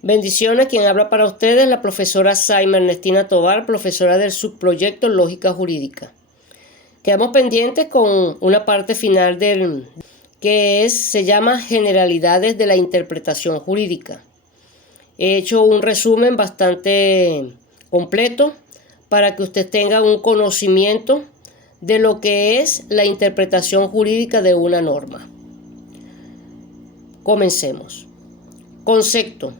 Bendiciones, quien habla para ustedes, la profesora Saima Ernestina Tobar, profesora del subproyecto Lógica Jurídica. Quedamos pendientes con una parte final se llama Generalidades de la Interpretación Jurídica. He hecho un resumen bastante completo para que usted tenga un conocimiento de lo que es la interpretación jurídica de una norma. Comencemos. Concepto.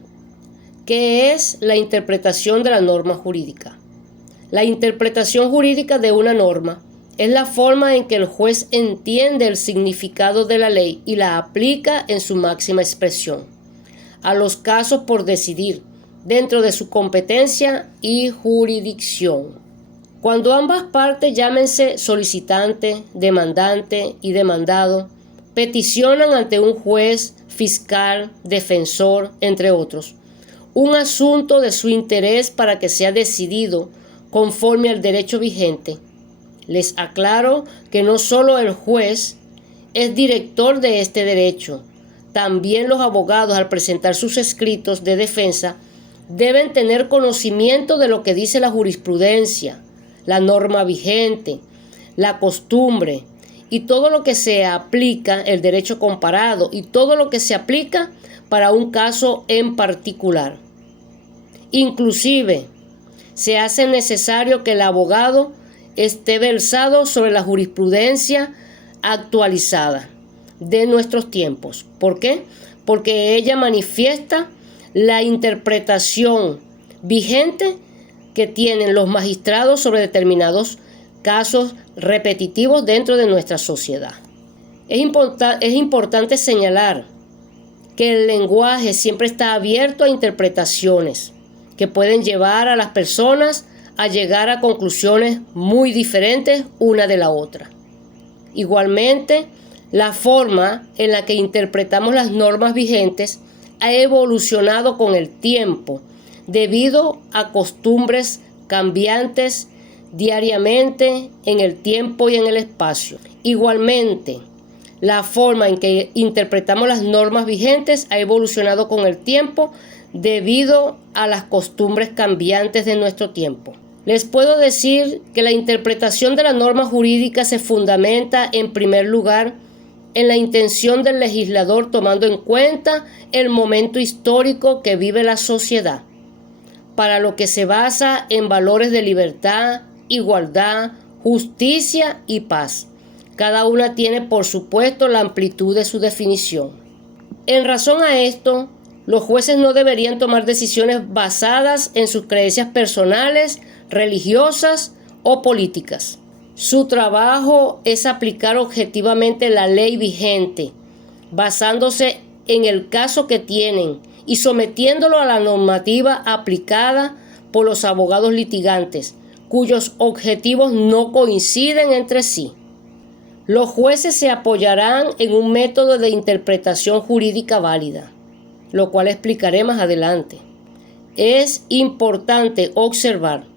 ¿Qué es la interpretación de la norma jurídica? La interpretación jurídica de una norma es la forma en que el juez entiende el significado de la ley y la aplica en su máxima expresión a los casos por decidir dentro de su competencia y jurisdicción. Cuando ambas partes, llámense solicitante, demandante y demandado, peticionan ante un juez, fiscal, defensor, entre otros, un asunto de su interés para que sea decidido conforme al derecho vigente. Les aclaro que no solo el juez es director de este derecho, también los abogados, al presentar sus escritos de defensa, deben tener conocimiento de lo que dice la jurisprudencia, la norma vigente, la costumbre y todo lo que se aplica, el derecho comparado y todo lo que se aplica para un caso en particular. Inclusive, se hace necesario que el abogado esté versado sobre la jurisprudencia actualizada de nuestros tiempos. ¿Por qué? Porque ella manifiesta la interpretación vigente que tienen los magistrados sobre determinados casos repetitivos dentro de nuestra sociedad. Es importante señalar que el lenguaje siempre está abierto a interpretaciones que pueden llevar a las personas a llegar a conclusiones muy diferentes una de la otra. Igualmente, la forma en la que interpretamos las normas vigentes ha evolucionado con el tiempo debido a costumbres cambiantes diariamente en el tiempo y en el espacio. Igualmente, la forma en que interpretamos las normas vigentes ha evolucionado con el tiempo debido a las costumbres cambiantes de nuestro tiempo. Les puedo decir que la interpretación de la norma jurídica se fundamenta en primer lugar en la intención del legislador, tomando en cuenta el momento histórico que vive la sociedad, para lo que se basa en valores de libertad, igualdad, justicia y paz. Cada una tiene, por supuesto, la amplitud de su definición. En razón a esto, los jueces no deberían tomar decisiones basadas en sus creencias personales, religiosas o políticas. Su trabajo es aplicar objetivamente la ley vigente, basándose en el caso que tienen y sometiéndolo a la normativa aplicada por los abogados litigantes, cuyos objetivos no coinciden entre sí. Los jueces se apoyarán en un método de interpretación jurídica válida, lo cual explicaré más adelante. Es importante observar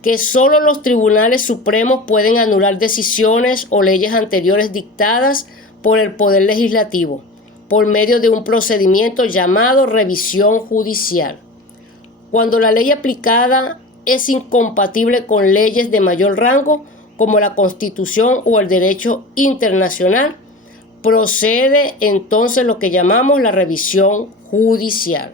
que solo los tribunales supremos pueden anular decisiones o leyes anteriores dictadas por el Poder Legislativo, por medio de un procedimiento llamado revisión judicial. Cuando la ley aplicada es incompatible con leyes de mayor rango, como la Constitución o el derecho internacional, procede entonces lo que llamamos la revisión judicial.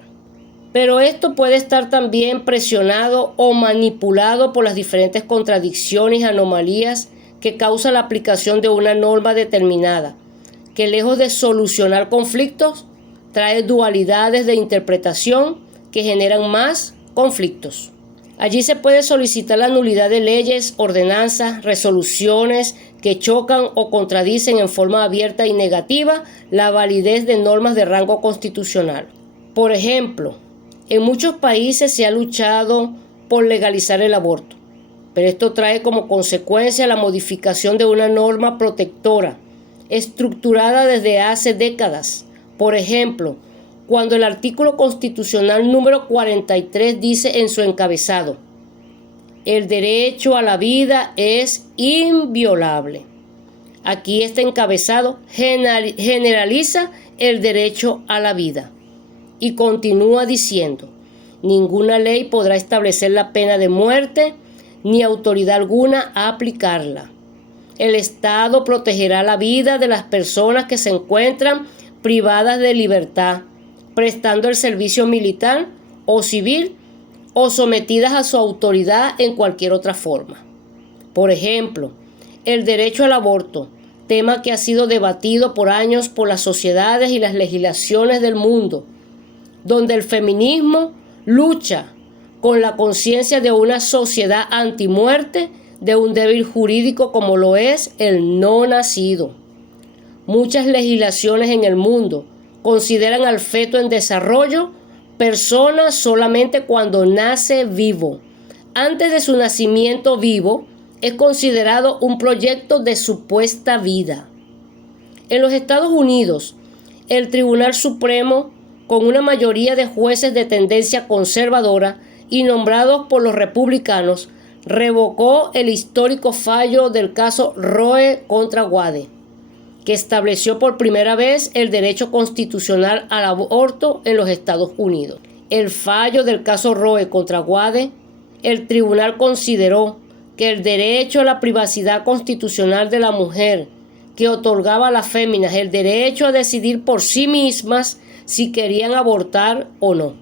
Pero esto puede estar también presionado o manipulado por las diferentes contradicciones y anomalías que causa la aplicación de una norma determinada, que lejos de solucionar conflictos, trae dualidades de interpretación que generan más conflictos. Allí se puede solicitar la nulidad de leyes, ordenanzas, resoluciones que chocan o contradicen en forma abierta y negativa la validez de normas de rango constitucional. Por ejemplo, en muchos países se ha luchado por legalizar el aborto, pero esto trae como consecuencia la modificación de una norma protectora, estructurada desde hace décadas. Por ejemplo, cuando el artículo constitucional número 43 dice en su encabezado: el derecho a la vida es inviolable. Aquí este encabezado generaliza el derecho a la vida. y continúa diciendo: ninguna ley podrá establecer la pena de muerte, ni autoridad alguna a aplicarla. El Estado protegerá la vida de las personas que se encuentran privadas de libertad, prestando el servicio militar o civil o sometidas a su autoridad en cualquier otra forma. Por ejemplo, el derecho al aborto, tema que ha sido debatido por años por las sociedades y las legislaciones del mundo, donde el feminismo lucha con la conciencia de una sociedad antimuerte de un débil jurídico como lo es el no nacido. Muchas legislaciones en el mundo consideran al feto en desarrollo persona solamente cuando nace vivo. Antes de su nacimiento vivo, es considerado un proyecto de supuesta vida. En los Estados Unidos, el Tribunal Supremo, con una mayoría de jueces de tendencia conservadora y nombrados por los republicanos, revocó el histórico fallo del caso Roe contra Wade, que estableció por primera vez el derecho constitucional al aborto en los Estados Unidos. El fallo del caso Roe contra Wade, el tribunal consideró que el derecho a la privacidad constitucional de la mujer, que otorgaba a las féminas el derecho a decidir por sí mismas si querían abortar o no.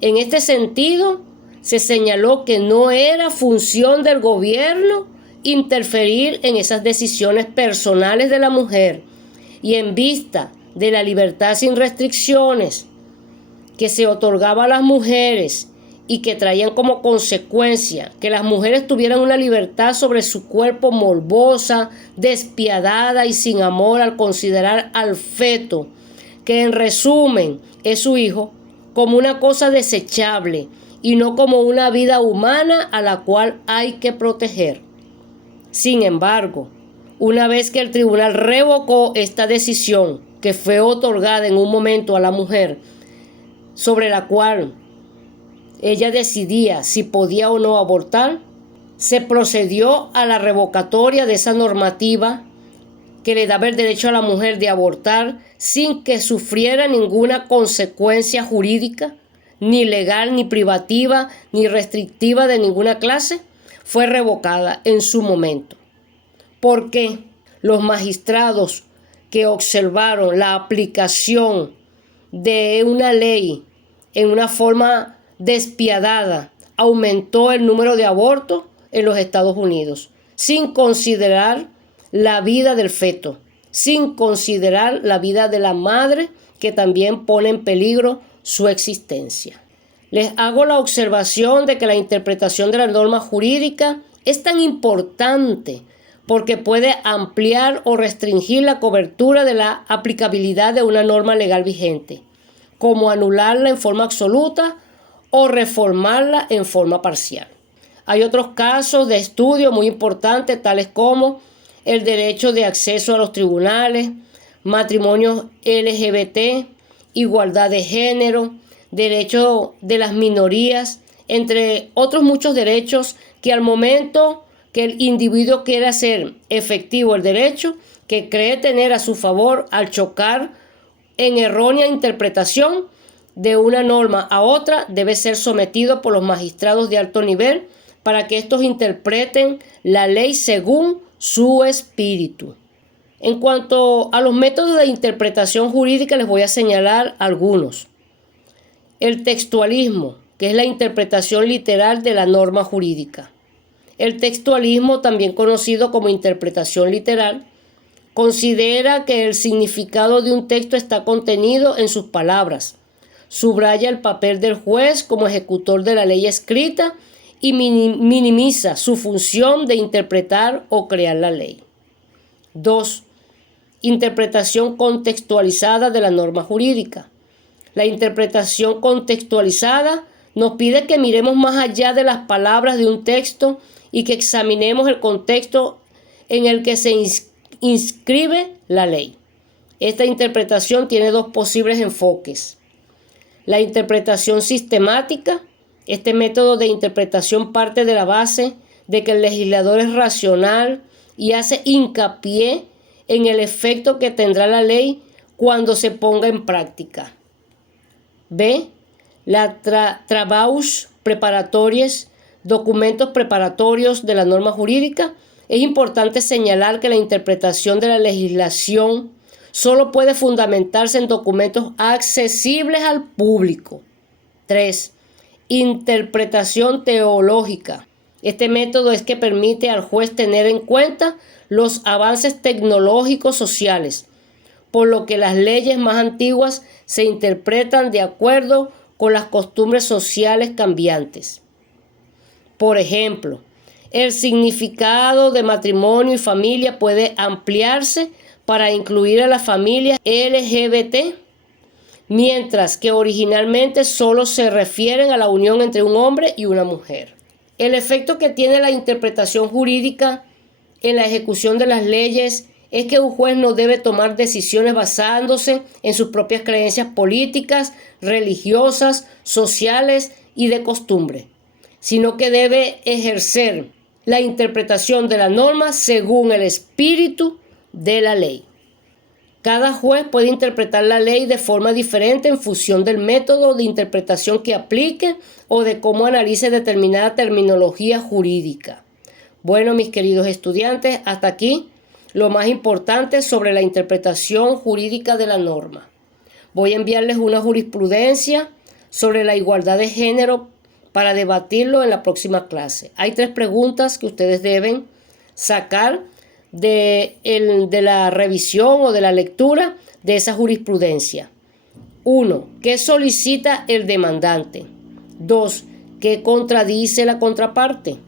En este sentido, se señaló que no era función del gobierno interferir en esas decisiones personales de la mujer, y en vista de la libertad sin restricciones que se otorgaba a las mujeres y que traían como consecuencia que las mujeres tuvieran una libertad sobre su cuerpo morbosa, despiadada y sin amor al considerar al feto, que en resumen es su hijo, como una cosa desechable y no como una vida humana a la cual hay que proteger. Sin embargo, una vez que el tribunal revocó esta decisión que fue otorgada en un momento a la mujer, sobre la cual ella decidía si podía o no abortar, se procedió a la revocatoria de esa normativa que le daba el derecho a la mujer de abortar sin que sufriera ninguna consecuencia jurídica, ni legal, ni privativa, ni restrictiva de ninguna clase, fue revocada en su momento. Porque los magistrados que observaron la aplicación de una ley en una forma despiadada aumentó el número de abortos en los Estados Unidos, sin considerar la vida del feto, sin considerar la vida de la madre, que también pone en peligro su existencia. Les hago la observación de que la interpretación de la norma jurídica es tan importante porque puede ampliar o restringir la cobertura de la aplicabilidad de una norma legal vigente, como anularla en forma absoluta o reformarla en forma parcial. Hay otros casos de estudio muy importantes, tales como el derecho de acceso a los tribunales, matrimonios LGBT, igualdad de género, derecho de las minorías, entre otros muchos derechos que al momento que el individuo quiere hacer efectivo el derecho que cree tener a su favor, al chocar en errónea interpretación de una norma a otra, debe ser sometido por los magistrados de alto nivel para que estos interpreten la ley según su espíritu. En cuanto a los métodos de interpretación jurídica, les voy a señalar algunos. El textualismo, que es la interpretación literal de la norma jurídica. El textualismo, también conocido como interpretación literal, considera que el significado de un texto está contenido en sus palabras, subraya el papel del juez como ejecutor de la ley escrita y minimiza su función de interpretar o crear la ley. 2. Interpretación contextualizada de la norma jurídica. La interpretación contextualizada nos pide que miremos más allá de las palabras de un texto y que examinemos el contexto en el que se inscribe la ley. Esta interpretación tiene dos posibles enfoques. La interpretación sistemática. Este método de interpretación parte de la base de que el legislador es racional y hace hincapié en el efecto que tendrá la ley cuando se ponga en práctica. B. Trabajos preparatorios, documentos preparatorios de la norma jurídica. Es importante señalar que la interpretación de la legislación solo puede fundamentarse en documentos accesibles al público. 3. Interpretación teológica. Este método es que permite al juez tener en cuenta los avances tecnológicos sociales, por lo que las leyes más antiguas se interpretan de acuerdo con las costumbres sociales cambiantes. Por ejemplo, el significado de matrimonio y familia puede ampliarse para incluir a las familias LGBT, mientras que originalmente solo se refieren a la unión entre un hombre y una mujer. El efecto que tiene la interpretación jurídica en la ejecución de las leyes es que un juez no debe tomar decisiones basándose en sus propias creencias políticas, religiosas, sociales y de costumbre, sino que debe ejercer la interpretación de la norma según el espíritu de la ley. Cada juez puede interpretar la ley de forma diferente en función del método de interpretación que aplique o de cómo analice determinada terminología jurídica. Bueno, mis queridos estudiantes, hasta aquí lo más importante sobre la interpretación jurídica de la norma. Voy a enviarles una jurisprudencia sobre la igualdad de género para debatirlo en la próxima clase. Hay 3 preguntas que ustedes deben sacar de la revisión o de la lectura de esa jurisprudencia. 1. ¿Qué solicita el demandante? 2. ¿Qué contradice la contraparte?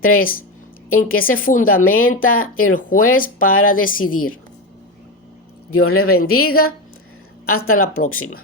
3. ¿En qué se fundamenta el juez para decidir? Dios les bendiga. Hasta la próxima.